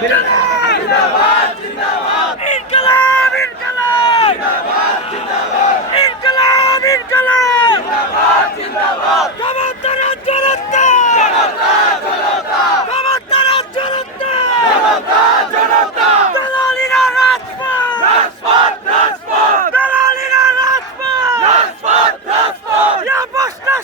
জিন্দাবাদ জিন্দাবাদ ইনকিলাব ইনকিলাব জিন্দাবাদ জিন্দাবাদ ইনকিলাব ইনকিলাব জিন্দাবাদ জিন্দাবাদ জনতা জনতা জনতা জনতা জনতা জনতা দালালিরা রাজপথ রাজপথ রাজপথ দালালিরা রাজপথ রাজপথ রাজপথ আপসটা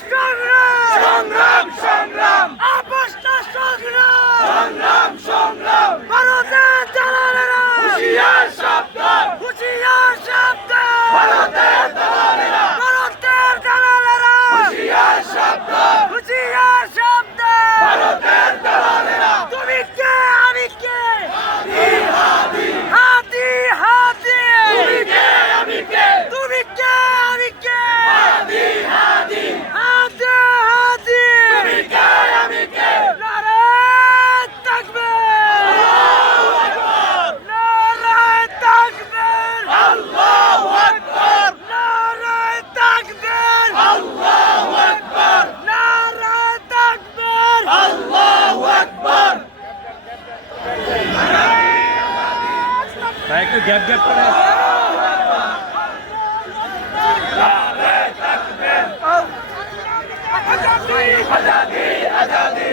সংগ্রাম সংগ্রাম আপসটা সংগ্রাম সংগ্রাম ভারতের দালালেরা হুঁশিয়ার সাবধান ভারতের দালালেরা হুঁশিয়ার সাবধান ভারতের দালালেরা তুমি কে আমি কে হাদি হাদি তুমি কে আমি কে তুমি কে আমি কে হাদি হাদি হাদি হাদি তুমি কে আমি কে নারায়ে তাকবীর নারায়ে তাকবীর আল্লাহু আকবার নারায়ে তাকবীর আল্লাহু আকবার নারায়ে তাকবীর আল্লাহু আকবার ভাই একটু গ্যাপ গ্যাপ করে আজাদি আজাদি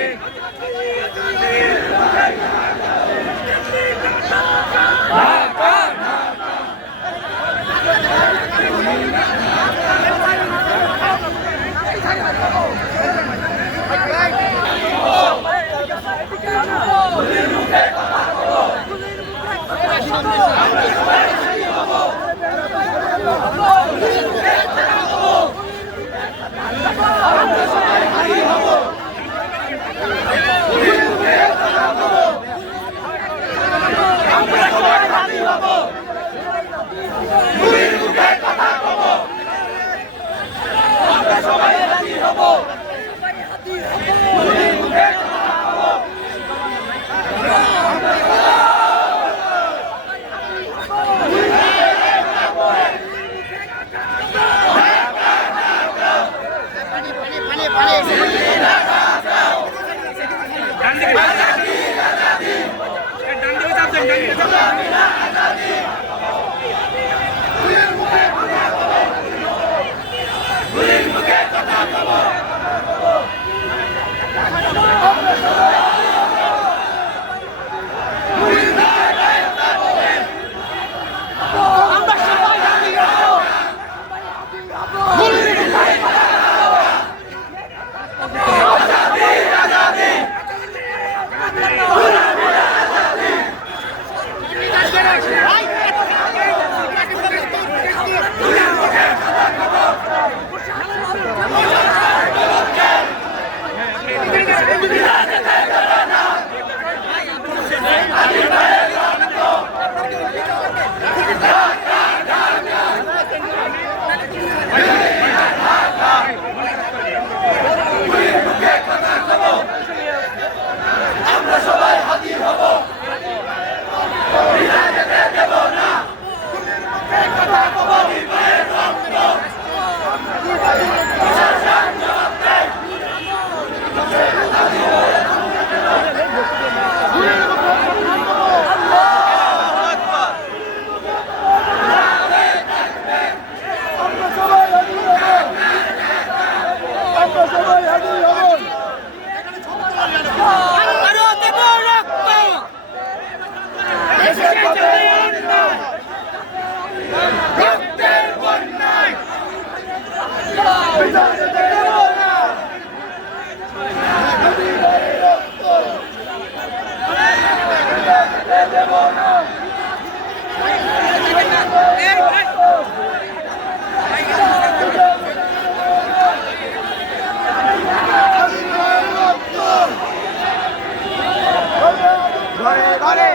ঘরে ঘরে